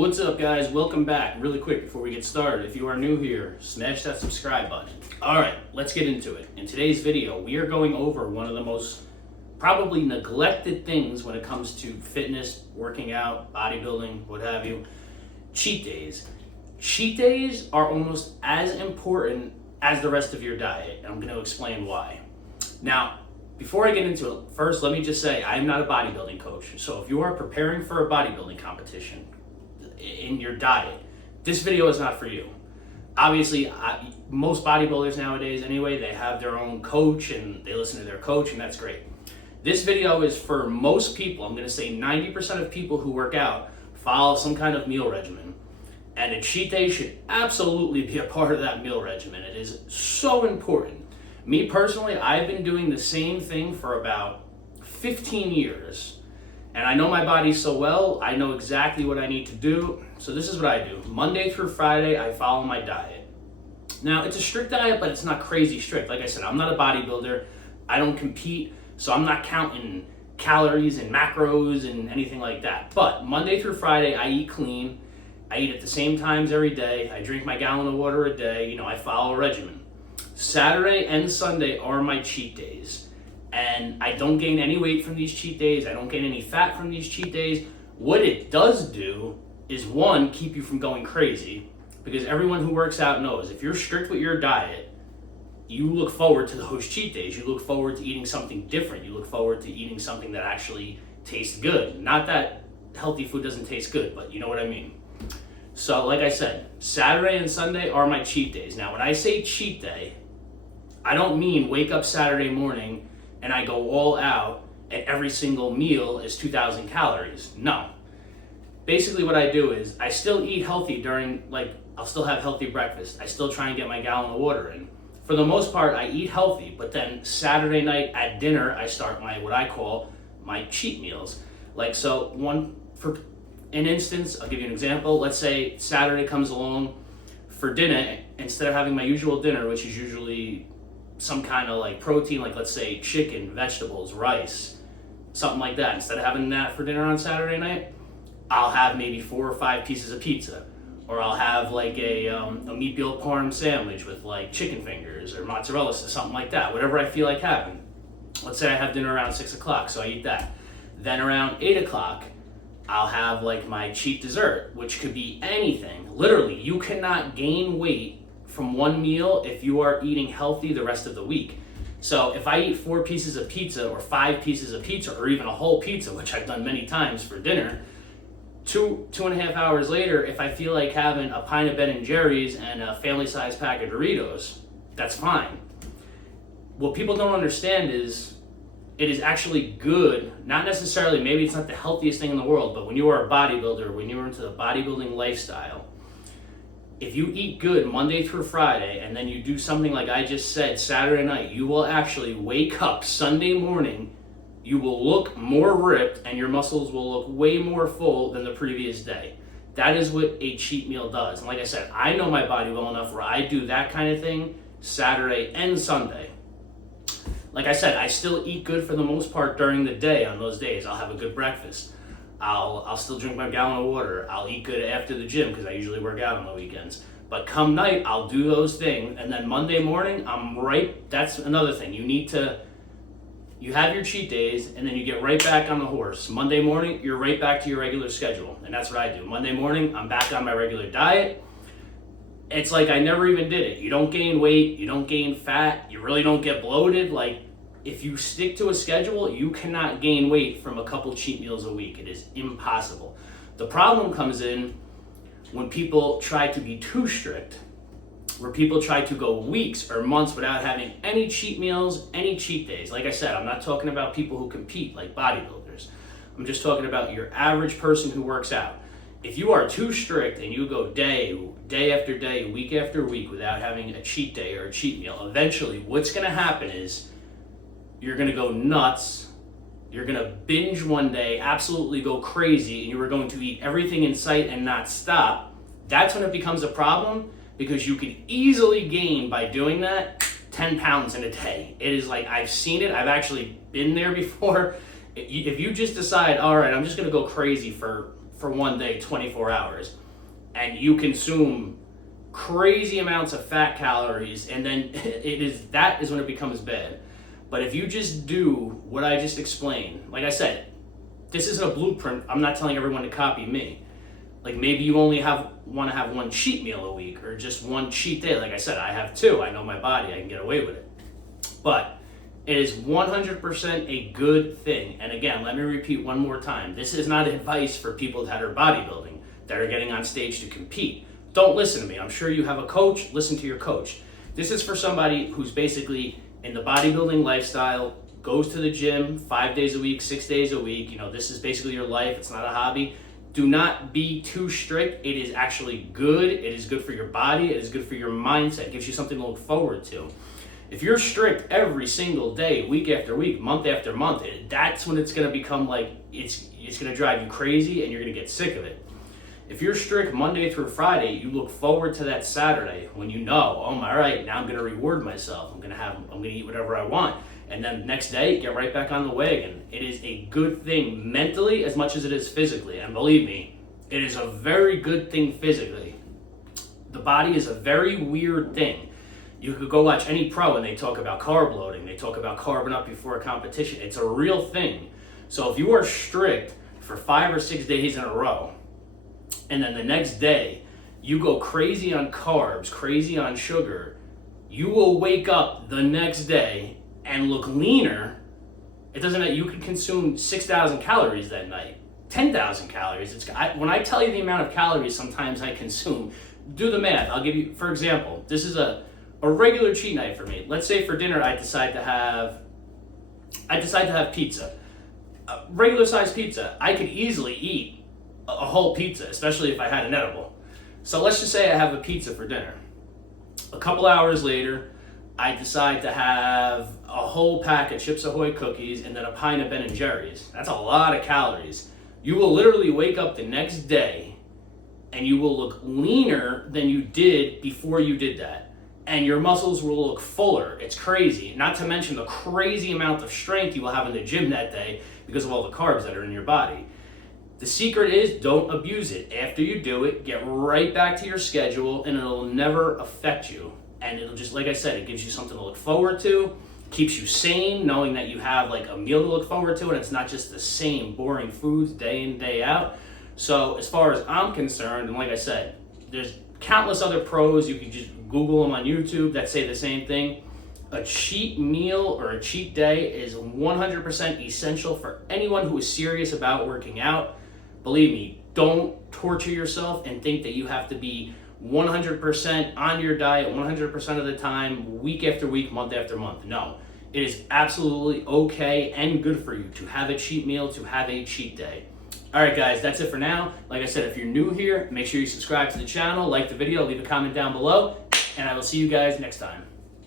What's up, guys? Welcome back. Really quick before we get started, if you are new here, smash that subscribe button. Alright, let's get into it. In today's video, we are going over one of the most probably neglected things when it comes to fitness, working out, bodybuilding, what have you. Cheat days. Cheat days are almost as important as the rest of your diet, and I'm going to explain why. Now, before I get into it, first let me just say I'm not a bodybuilding coach, so if you are preparing for a bodybuilding competition in your diet, this video is not for you. Obviously, most bodybuilders nowadays anyway, they have their own coach and they listen to their coach, and that's great. This video is for most people. I'm going to say 90% of people who work out follow some kind of meal regimen, and a cheat day should absolutely be a part of that meal regimen. It is so important. Me personally, I've been doing the same thing for about 15 years. And I know my body so well, I know exactly what I need to do. So this is what I do. Monday through Friday, I follow my diet. Now, it's a strict diet, but it's not crazy strict. Like I said, I'm not a bodybuilder. I don't compete, so I'm not counting calories and macros and anything like that. But Monday through Friday, I eat clean. I eat at the same times every day. I drink my gallon of water a day. I follow a regimen. Saturday and Sunday are my cheat days. And I don't gain any weight from these cheat days. I don't gain any fat from these cheat days. What it does do is, one, keep you from going crazy, because everyone who works out knows if you're strict with your diet, you look forward to those cheat days. You look forward to eating something different. You look forward to eating something that actually tastes good. Not that healthy food doesn't taste good, but you know what I mean. So like I said, Saturday and Sunday are my cheat days. Now, when I say cheat day, I don't mean wake up Saturday morning and I go all out and every single meal is 2,000 calories. No. Basically what I do is I still eat healthy during, I'll still have healthy breakfast. I still try and get my gallon of water in. For the most part, I eat healthy, but then Saturday night at dinner, I start what I call my cheat meals. For an instance, I'll give you an example. Let's say Saturday comes along. For dinner, instead of having my usual dinner, which is usually some kind of protein, let's say chicken, vegetables, rice, something like that. Instead of having that for dinner on Saturday night, I'll have maybe 4 or 5 pieces of pizza, or I'll have a meatball parm sandwich with chicken fingers or mozzarella, something like that. Whatever I feel like having. Let's say I have dinner around 6 o'clock, so I eat that. Then around 8 o'clock, I'll have my cheat dessert, which could be anything. Literally, you cannot gain weight from one meal if you are eating healthy the rest of the week. So if I eat 4 pieces of pizza or 5 pieces of pizza or even a whole pizza, which I've done many times for dinner, 2.5 hours later, if I feel like having a pint of Ben & Jerry's and a family-sized pack of Doritos, that's fine. What people don't understand is it is actually good, not necessarily, maybe it's not the healthiest thing in the world, but when you are a bodybuilder, when you're into the bodybuilding lifestyle, if you eat good Monday through Friday and then you do something like I just said, Saturday night, you will actually wake up Sunday morning, you will look more ripped and your muscles will look way more full than the previous day. That is what a cheat meal does. And like I said, I know my body well enough where I do that kind of thing Saturday and Sunday. Like I said, I still eat good for the most part during the day on those days. I'll have a good breakfast. I'll still drink my gallon of water. I'll eat good after the gym because I usually work out on the weekends. But come night, I'll do those things. And then Monday morning, that's another thing. You have your cheat days and then you get right back on the horse. Monday morning, you're right back to your regular schedule. And that's what I do. Monday morning, I'm back on my regular diet. It's like I never even did it. You don't gain weight, you don't gain fat, you really don't get bloated. If you stick to a schedule, you cannot gain weight from a couple cheat meals a week. It is impossible. The problem comes in when people try to be too strict, where people try to go weeks or months without having any cheat meals, any cheat days. Like I said, I'm not talking about people who compete like bodybuilders. I'm just talking about your average person who works out. If you are too strict and you go day after day, week after week without having a cheat day or a cheat meal, eventually what's going to happen is you're going to go nuts. You're going to binge one day, absolutely go crazy, and you are going to eat everything in sight and not stop. That's when it becomes a problem, because you can easily gain, by doing that, 10 pounds in a day. It is I've seen it. I've actually been there before. If you just decide, all right, I'm just going to go crazy for for one day, 24 hours, and you consume crazy amounts of fat calories, and then that is when it becomes bad. But if you just do what I just explained, like I said, this isn't a blueprint. I'm not telling everyone to copy me. Like maybe you only want to have one cheat meal a week or just one cheat day. Like I said, I have two. I know my body. I can get away with it. But it is 100% a good thing. And again, let me repeat one more time. This is not advice for people that are bodybuilding, that are getting on stage to compete. Don't listen to me. I'm sure you have a coach. Listen to your coach. This is for somebody who's basically in the bodybuilding lifestyle, goes to the gym 5 days a week, 6 days a week. You know, this is basically your life. It's not a hobby. Do not be too strict. It is actually good. It is good for your body. It is good for your mindset. It gives you something to look forward to. If you're strict every single day, week after week, month after month, that's when it's going to become like, it's going to drive you crazy and you're going to get sick of it. If you're strict Monday through Friday, you look forward to that Saturday when you know, oh my, all right, now I'm going to reward myself. I'm going to eat whatever I want. And then the next day, get right back on the wagon. It is a good thing mentally as much as it is physically. And believe me, it is a very good thing physically. The body is a very weird thing. You could go watch any pro and they talk about carb loading. They talk about carbing up before a competition. It's a real thing. So if you are strict for 5 or 6 days in a row, and then the next day you go crazy on carbs, crazy on sugar, you will wake up the next day and look leaner. It doesn't matter. You could consume 6,000 calories that night, 10,000 calories. When I tell you the amount of calories sometimes I consume, do the math. I'll give you, for example, this is a regular cheat night for me. Let's say for dinner I decide to have pizza, a regular size pizza. I could easily eat a whole pizza, especially if I had an edible. So let's just say I have a pizza for dinner. A couple hours later, I decide to have a whole pack of Chips Ahoy cookies and then a pint of Ben & Jerry's. That's a lot of calories. You will literally wake up the next day and you will look leaner than you did before you did that. And your muscles will look fuller. It's crazy. Not to mention the crazy amount of strength you will have in the gym that day because of all the carbs that are in your body. The secret is don't abuse it. After you do it, get right back to your schedule and it'll never affect you. And it'll just, like I said, it gives you something to look forward to, keeps you sane, knowing that you have like a meal to look forward to and it's not just the same boring foods day in, day out. So as far as I'm concerned, and like I said, there's countless other pros, you can just Google them on YouTube that say the same thing. A cheat meal or a cheat day is 100% essential for anyone who is serious about working out. Believe me, don't torture yourself and think that you have to be 100% on your diet 100% of the time, week after week, month after month. No, it is absolutely okay and good for you to have a cheat meal, to have a cheat day. All right, guys, that's it for now. Like I said, if you're new here, make sure you subscribe to the channel, like the video, leave a comment down below, and I will see you guys next time.